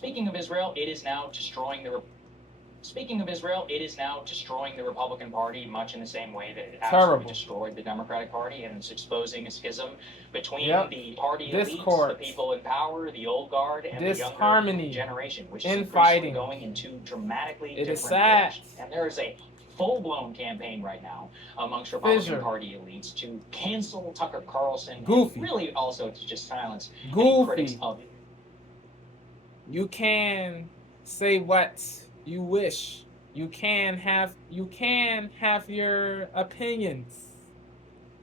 Speaking of Israel, it is now destroying the Republican Party, much in the same way that it absolutely destroyed the Democratic Party, and it's exposing a schism between the party elites, the people in power, the old guard, and the younger generation, which is increasingly going in two dramatically different directions. And there is a full-blown campaign right now amongst Republican Party elites to cancel Tucker Carlson, and really also to just silence any critics of it. You can say what you wish. You can have your opinions.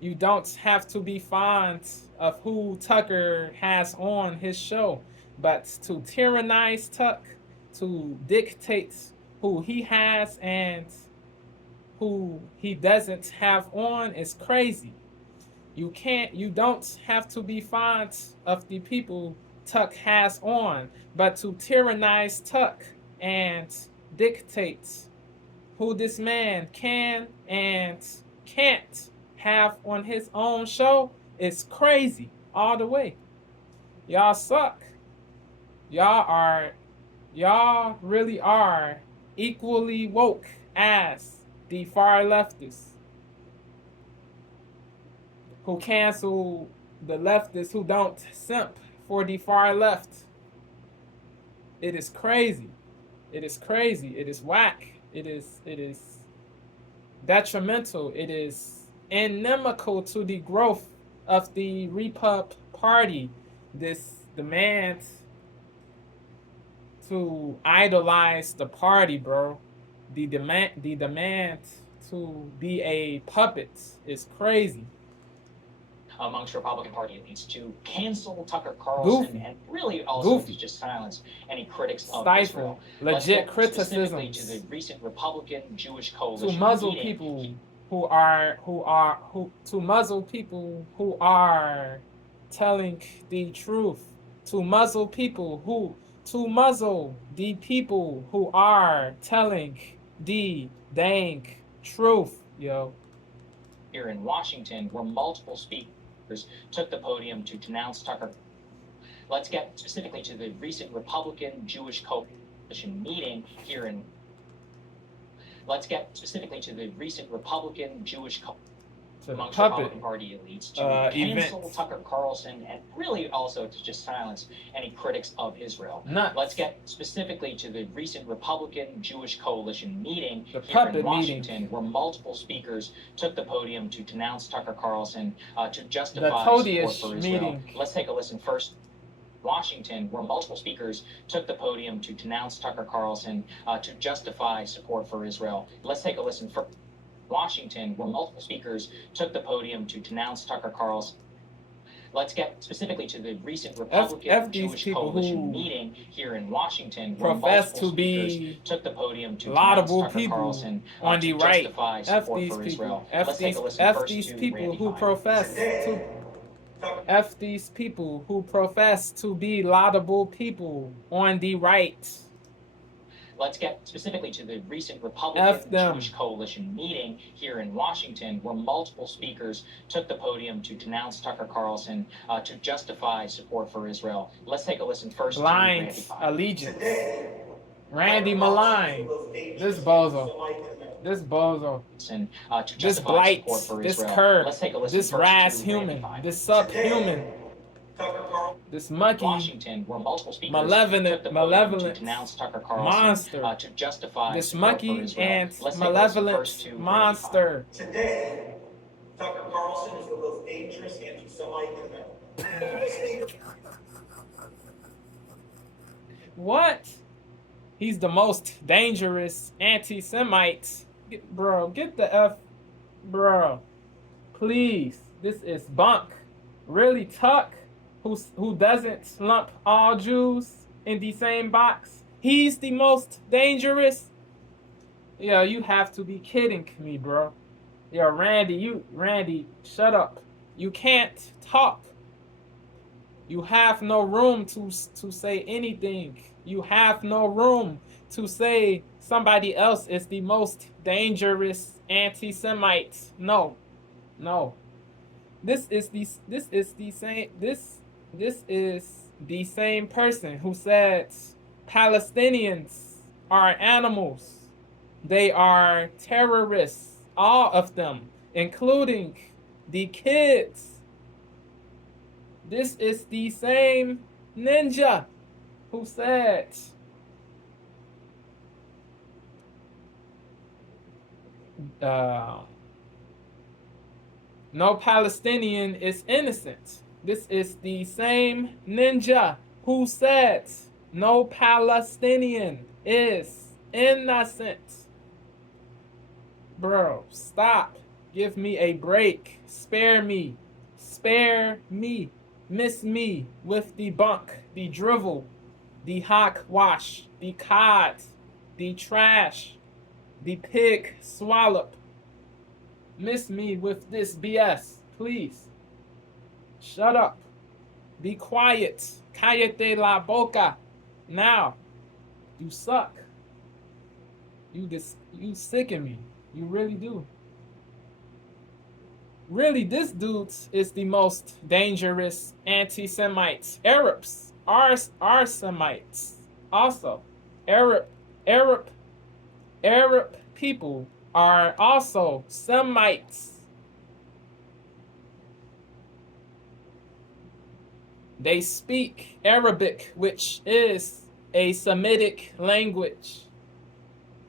You don't have to be fond of who Tucker has on his show, but to tyrannize Tuck, to dictate who he has and who he doesn't have on is crazy. You don't have to be fond of the people Tuck has on, but to tyrannize Tuck and dictate who this man can and can't have on his own show is crazy all the way. Y'all suck. Y'all really are equally woke as the far leftists who cancel the leftists who don't simp for the far left. It is crazy. It is crazy. It is whack. It is detrimental. It is inimical to the growth of the Repub Party. This demand to idolize the party, bro. The demand to be a puppet is crazy. Amongst Republican Party elites to cancel Tucker Carlson and really also to just silence any critics of Israel. Legit criticism to the recent Republican Jewish coalition to muzzle people who are telling the truth. To muzzle the people who are telling the dang truth, yo. Here in Washington, where multiple speakers took the podium to denounce Tucker. Let's get specifically to the recent Republican Jewish coalition meeting here in. Let's get specifically to the recent Republican Jewish amongst Republican Party elites to cancel Tucker Carlson and really also to just silence any critics of Israel. Let's get specifically to the recent Republican Jewish coalition meeting here in Washington, where multiple speakers took the podium to denounce Tucker Carlson to justify support for Israel. Let's take a listen first. Washington, where multiple speakers took the podium to denounce Tucker Carlson to justify support for Israel. Let's take a listen first. Washington, where multiple speakers took the podium to denounce Tucker Carlson. Let's get specifically to the recent Republican Jewish coalition meeting here in Washington, where multiple speakers took the podium to denounce Tucker Carlson on the to right. justify support for Israel. Let's take a listen first these to people Randy who Meyer. these people who profess to be laudable people on the right. Let's get specifically to the recent Republican Jewish coalition meeting here in Washington, where multiple speakers took the podium to denounce Tucker Carlson to justify support for Israel. Let's take a listen first Blind to Randy allegiance. Randy Malign. This bozo. This blight, this curb, this ras human, this subhuman, this monkey, Washington, where multiple speakers malevolent to denounce Tucker Carlson monster, to justify this support monkey for Israel. and Let's malevolent monster. Today, Tucker Carlson is the most dangerous anti-Semite in America. What? He's the most dangerous anti-Semite. Bro, get the F. Bro, please. This is bunk. Really, Tuck, who doesn't lump all Jews in the same box? He's the most dangerous? Yo, you have to be kidding me, bro. Yo, Randy, shut up. You can't talk. You have no room to say anything. You have no room to say somebody else is the most dangerous anti-Semite. No. This is the same person who said Palestinians are animals. They are terrorists, all of them, including the kids. This is the same ninja who said, no Palestinian is innocent. This is the same ninja who said, no Palestinian is innocent. Bro, stop. Give me a break. Spare me. Spare me. Miss me with the bunk, the drivel, the hogwash, the cod, the trash, the pig swallop. Miss me with this BS, please. Shut up. Be quiet. Cállate la boca. Now. You suck. You sicken me. You really do. Really, this dude is the most dangerous anti-Semites. Arabs are Semites. Also, Arab people are also Semites. They speak Arabic, which is a Semitic language.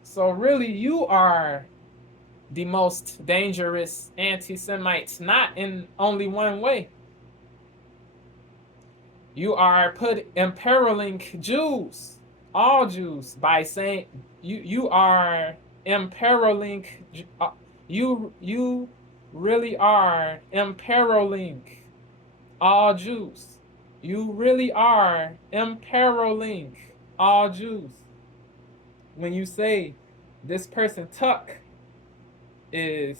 So really, you are the most dangerous anti-Semites, not in only one way. You are imperiling Jews, all Jews, by saying you are imperiling. You really are imperiling all Jews. You really are imperiling all Jews. When you say this person Tuck is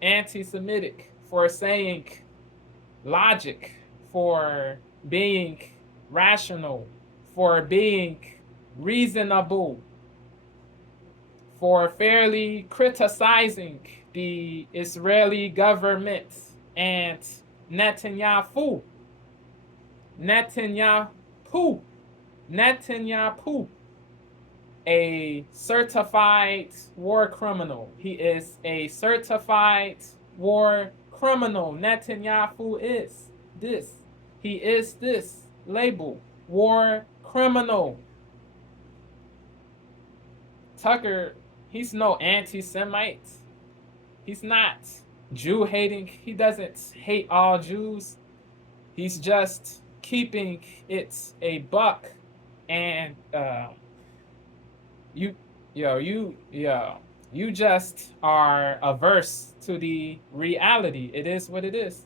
anti-Semitic for saying logic, for being rational, for being reasonable, for fairly criticizing the Israeli government and Netanyahu, a certified war criminal. He is a certified war criminal. Netanyahu is this. He is this label, war criminal. Tucker, he's no anti-Semite. He's not Jew hating. He doesn't hate all Jews. He's just keeping it a buck. And you just are averse to the reality. It is what it is.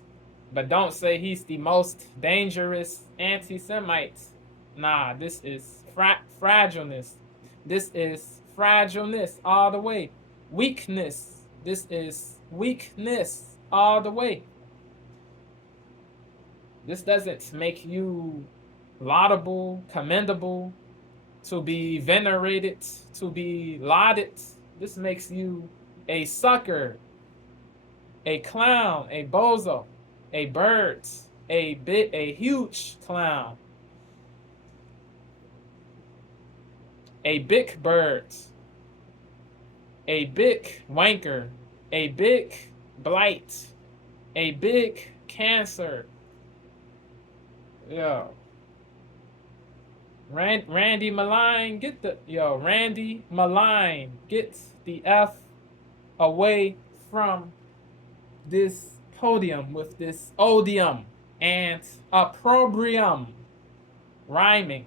But don't say he's the most dangerous anti-Semite. Nah, this is fragileness. This is fragileness all the way. Weakness. This is weakness all the way. This doesn't make you laudable, commendable, to be venerated, to be lauded. This makes you a sucker, a clown, a bozo, a bird, a huge clown, a big bird, a big wanker, a big blight, a big cancer. Yo. Randy Malign, Randy Malign, get the F away from this podium with this odium and opprobrium rhyming.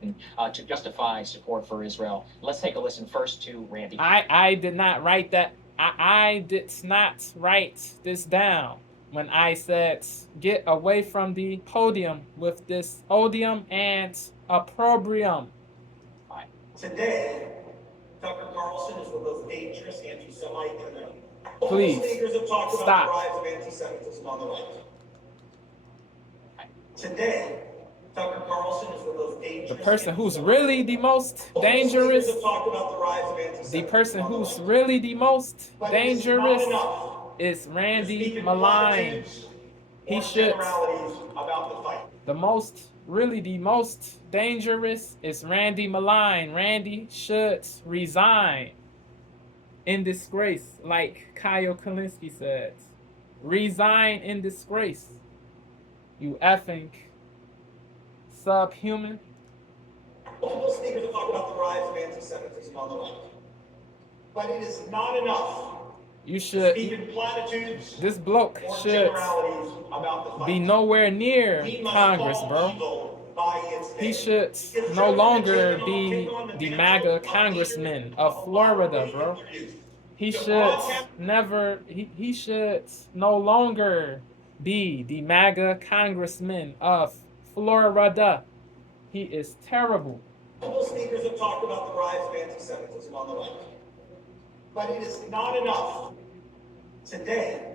To justify support for Israel. Let's take a listen first to Randy. I did not write that. I did not write this down. When I said, get away from the podium with this odium and opprobrium. Today, Tucker Carlson is the most dangerous anti-Semite in America. Please, speakers have talked stop. about the rise of anti-Semitism on the right. Today, Tucker Carlson is the most dangerous. The person who's really the most dangerous. Have talked about the rise of anti-Semitism. The person who's really the most dangerous is Randy Malign. He should The most dangerous is Randy Malign. Randy should resign in disgrace, like Kyle Kalinske said. Resign in disgrace. You effing subhuman. Multiple speakers have talked about the rise of anti-Semitism on the left. But it is not enough You to should. speak in platitudes This bloke or should generalities about the fight. be nowhere near We must Congress, call bro. evil by its He name. should It's no chosen to longer take be on the mantle MAGA of congressman leader of Florida, modern-day bro. Hitler youth. He To should broadcast- never, he should no longer be the MAGA congressman of Florida. He is terrible. Multiple speakers have talked about the rise of anti-Semitism on the left. But it is not enough. Today,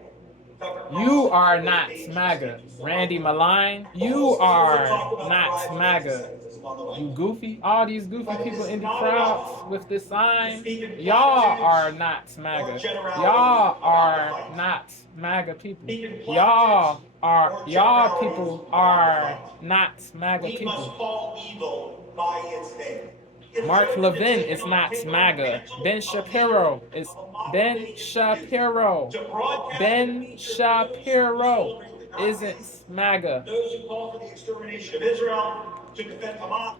Tucker You Carlson are is not dangerous MAGA. anti-Semite. Randy Malign, Multiple you speakers have are talked about the rise not of MAGA. anti-Semitism on the left. You goofy, all these goofy But it people is in the not crowd enough with this sign, to speak in y'all are platitudes not or MAGA. generalities Y'all about the are fight. not MAGA people. Speak in Y'all platitudes or y'all generalities people about the are fight. not MAGA We must people. call evil by its name. It's Mark chosen to Levin take is on- not take on the MAGA. mantle Ben of Shapiro leader is of a modern-day Ben Hitler youth. Shapiro. To broadcast and Ben feature videos Shapiro who celebrate the Nazis, isn't MAGA. those who call for the extermination of Israel, to defend Hamas,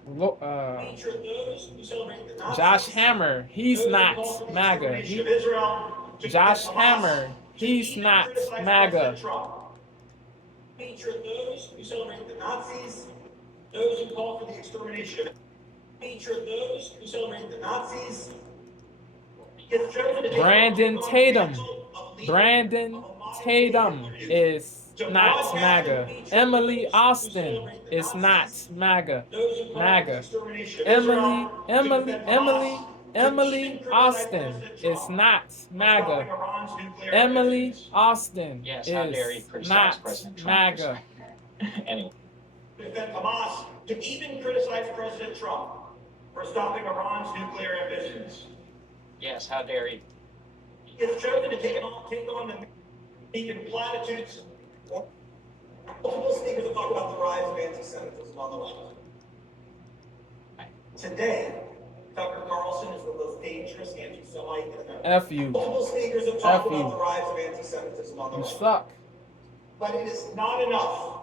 feature those who celebrate the Nazis, Josh Hammer, he's those who not call for the MAGA. extermination of Israel, to Josh defend Hamas, Hammer, to he's even not criticize MAGA. President Trump. Feature those who celebrate the Nazis, those who call for the extermination of feature those who celebrate the Nazis. It's chosen to take Brandon on the Tatum. mantle of leader Brandon of a modern-day Tatum Hitler youth. is To not broadcast MAGA. and feature Emily those who Austin celebrate the is not Nazis, MAGA. those who call for the MAGA. extermination of Emily Israel, to defend Hamas, to even criticize Austin President is Trump not for stopping MAGA. Iran's nuclear Emily ambitions. Austin Yes, how dare you is criticize not President Trump? MAGA. Anyway. To defend Hamas, to even criticize President Trump for stopping Iran's nuclear ambitions. Yes, how dare you? It's chosen to take on the speak in platitudes. Multiple speakers have talked about the rise of anti-Semitism on the left. Today, Tucker Carlson is the most dangerous anti-Semite in America. F you. Multiple speakers have talked F you. about the rise of anti-Semitism on the You left. suck. But it is not enough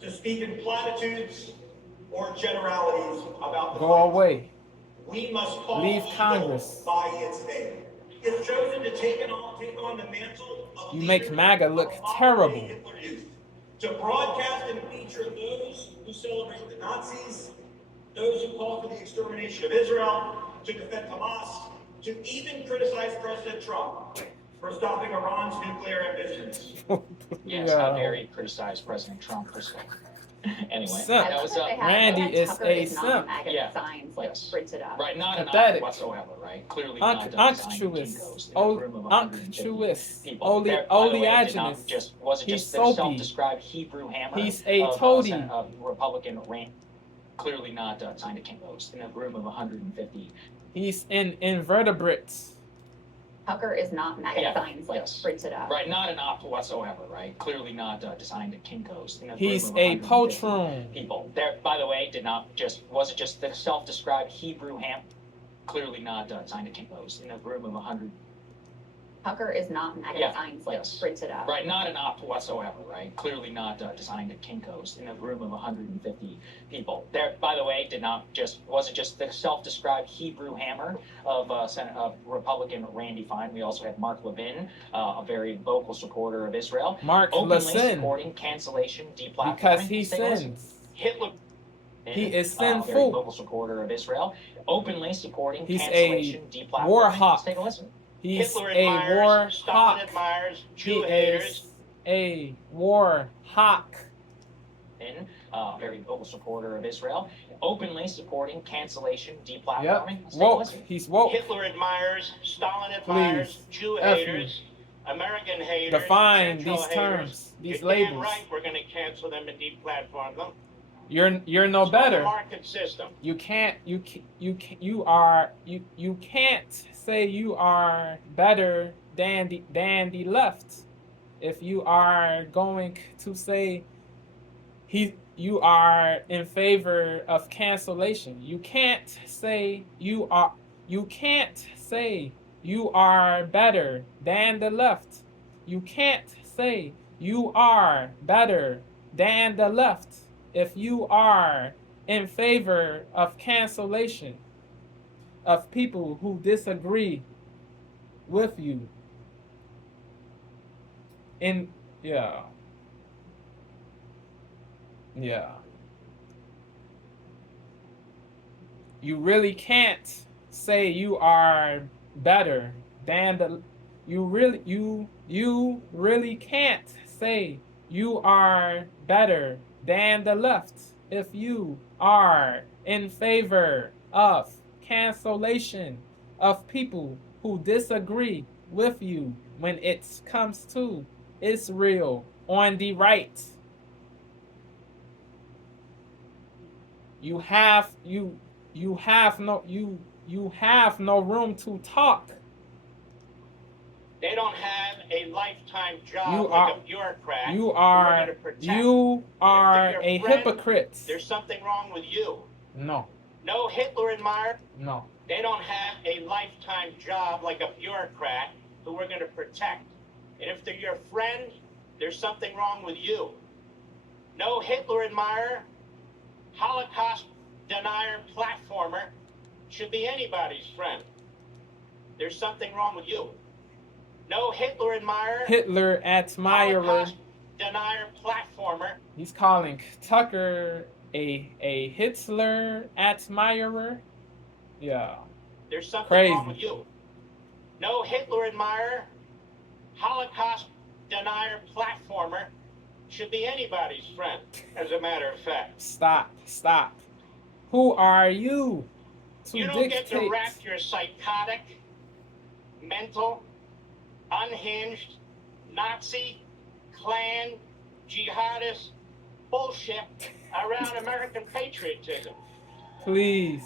to speak in platitudes or generalities about the Go fight. away. We must call Leave evil Congress. by its name. It's chosen to take on the mantle of You leader make MAGA look of a modern-day terrible. Hitler youth. To broadcast and feature those who celebrate the Nazis, those who call for the extermination of Israel, to defend Hamas, to even criticize President Trump for stopping Iran's nuclear ambitions. Yes, how dare you criticize President Trump for so. Anyway, Simp. that was Randy is Tucker a not simp. MAGA Yeah. signs like Yes. printed up. right, not an Pathetic. whatsoever, right? Clearly not designed to Unctuous. Kinko's in a room of 150 Unctuous. people. There, by the way, did not Oleaginous. wasn't He's just the soapy. self-described Hebrew hammer He's a of, toady. Of Republican rant. Clearly not designed to Kinko's in a room of 150. He's in invertebrates. Tucker is not MAGA Yeah, signs like yes. printed up. Right, not an opt whatsoever, right? Clearly not designed to Kinko's in a He's room of a 150 poltroon. people. There, by the way, wasn't just the self-described Hebrew ham. Clearly not designed to Kinko's in a room of 100. Tucker is not MAGA Yeah, signs like yes. printed up. Right, not an opt whatsoever, right? Clearly not designed to Kinko's in a room of 150 people. There, by the way, wasn't just the self-described Hebrew hammer of Republican Randy Fine. We also had Mark Levin, a very vocal supporter of Israel, Mark openly Levin. supporting cancellation, deplatforming. Because he Let's take a listen. sins. Hitler. He is a very sinful. vocal supporter of Israel, openly supporting He's a cancellation, deplatforming. war Let's hawk. take a listen. He's Hitler a admires, war Stalin hawk. admires, He Jew haters. is a war hawk. Very vocal supporter of Israel, openly supporting cancellation, Yep. deplatforming. Let's take a Woke. listen. He's woke. Hitler admires, Stalin admires, Jew F haters, American haters. Define Central these haters. terms, these You're damn labels. right, we're going to cancel them and deplatform them. You're no It's called the better. market system. You can't say you are better than the left if you are going to say you are in favor of cancellation. You can't say you are better than the left. You can't say you are better than the left if you are in favor of cancellation of people who disagree with you. Yeah. You really can't say you are better than the you really can't say you are better than the left if you are in favor of cancellation of people who disagree with you when it comes to Israel on the right. You have no room to talk. They don't have a lifetime job You like are- a bureaucrat. You who we're are gonna protect. you are If they're a your friend, hypocrite. There's something wrong with you. No. No Hitler admirer. No. They don't have a lifetime job like a bureaucrat who we're going to protect. And if they're your friend, there's something wrong with you. No Hitler admirer, Holocaust denier, platformer should be anybody's friend. There's something wrong with you. No Hitler admirer, Hitler admirer. Holocaust denier, platformer. He's calling Tucker a Hitler admirer. Yeah. There's something Crazy. wrong with you. No Hitler admirer, Holocaust denier, platformer should be anybody's friend, as a matter of fact. Stop. Who are you to You don't get to dictate? wrap your psychotic, mental, unhinged, Nazi, Klan, jihadist bullshit around American patriotism. Please.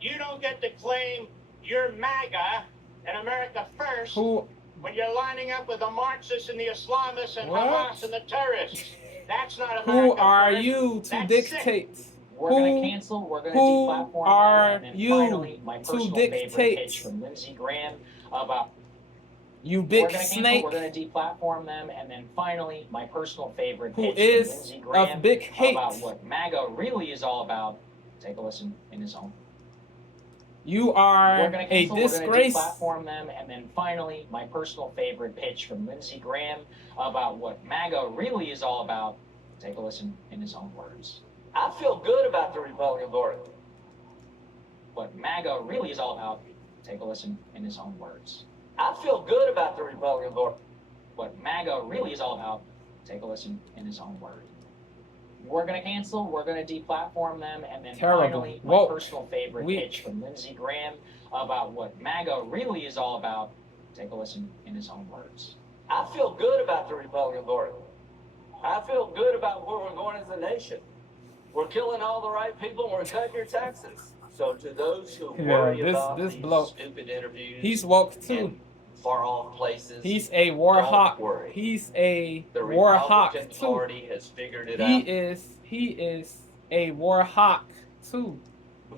You don't get to claim you're MAGA and America first Who? when you're lining up with the Marxists and the Islamists and What? Hamas and the terrorists. That's not America Who are first. you to That's dictate? We're going to cancel, we're going to who deplatform are them, and then you finally, my to personal favorite dictate? pitch from Lindsey Graham about You we're big going to cancel, snake we're going to deplatform them, and then finally, my personal favorite who pitch is from Lindsey Graham of big hate. about what MAGA really is all about. Take a listen in his own. You We're are going to a cancel, we're going to disgrace. deplatform them, and then finally, my personal favorite pitch from Lindsey Graham about what MAGA really is all about. Take a listen in his own words. I feel good about the Republican Party. What MAGA really is all about. Take a listen in his own words. I feel good about the Republican Party. What MAGA really is all about. Take a listen in his own words. We're going to cancel, we're going to deplatform them, and then Terrible. finally, my Woke. personal favorite Weak. pitch from Lindsey Graham about what MAGA really is all about. Take a listen in his own words. I feel good about the Republican Party. I feel good about where we're going as a nation. We're killing all the right people and we're cutting your taxes. So to those who worry about this these bloke, stupid interviews he's woke too. in far-off places, He's a war don't hawk. worry. He's a the war hawk Republican too. Party has figured it He out. is a war hawk too.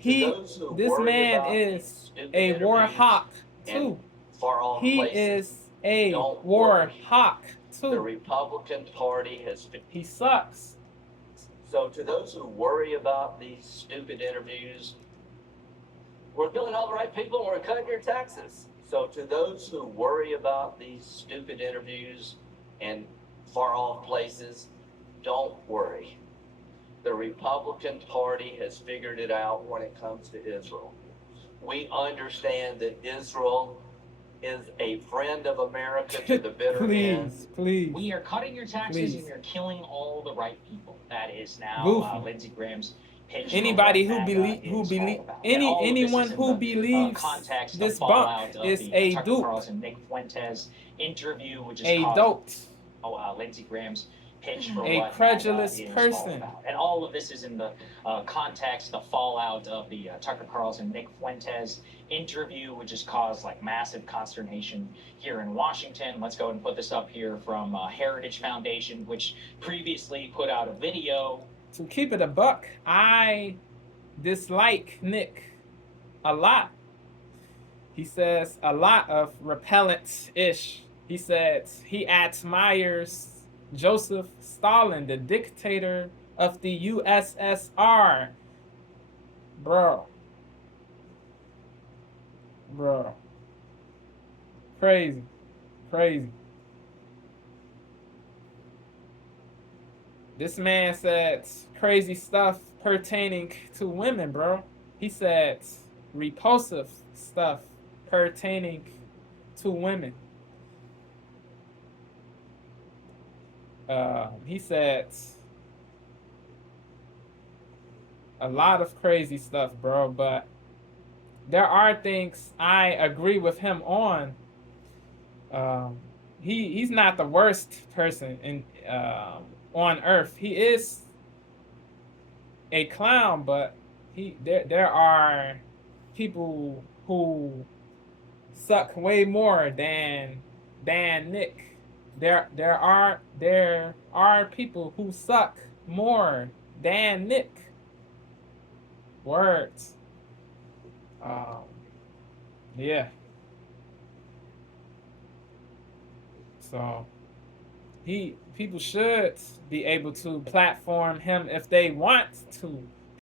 To those who This worry man about is these stupid a war interviews hawk in too. far-off He places, is a don't war worry. hawk the too. Republican Party has. He sucks. So to those who worry about these stupid interviews, we're killing all the right people and we're cutting your taxes. So to those who worry about these stupid interviews in far-off places, don't worry. The Republican Party has figured it out when it comes to Israel. We understand that Israel is a friend of America to the bitter end. Please. We are cutting your taxes Please. and you're killing all the right people. That is now Goofy. Lindsey Graham's pitch. Anybody for who what believe MAGA is all about. And all of this anyone is in who the, believes context this of fallout bunk of is the a Tucker dupe. Carlson, Nick Fuentes interview, which is A called dope. Lindsey Graham's pitch for A what credulous MAGA is person. all about. And all of this is in the context, the fallout of the Tucker Carlson, Nick Fuentes interview, which has caused like massive consternation here in Washington. Let's go ahead and put this up here from Heritage Foundation, which previously put out a video. To keep it a buck, I dislike Nick a lot. He says a lot of repellent-ish. He said he admires Joseph Stalin, the dictator of the USSR. Bro. Crazy. This man said crazy stuff pertaining to women, bro. He said repulsive stuff pertaining to women. He said a lot of crazy stuff, bro, but there are things I agree with him on. He's not the worst person in on earth. He is a clown, but there are people who suck way more than Nick. There are people who suck more than Nick. Words. Yeah. So people should be able to platform him if they want to.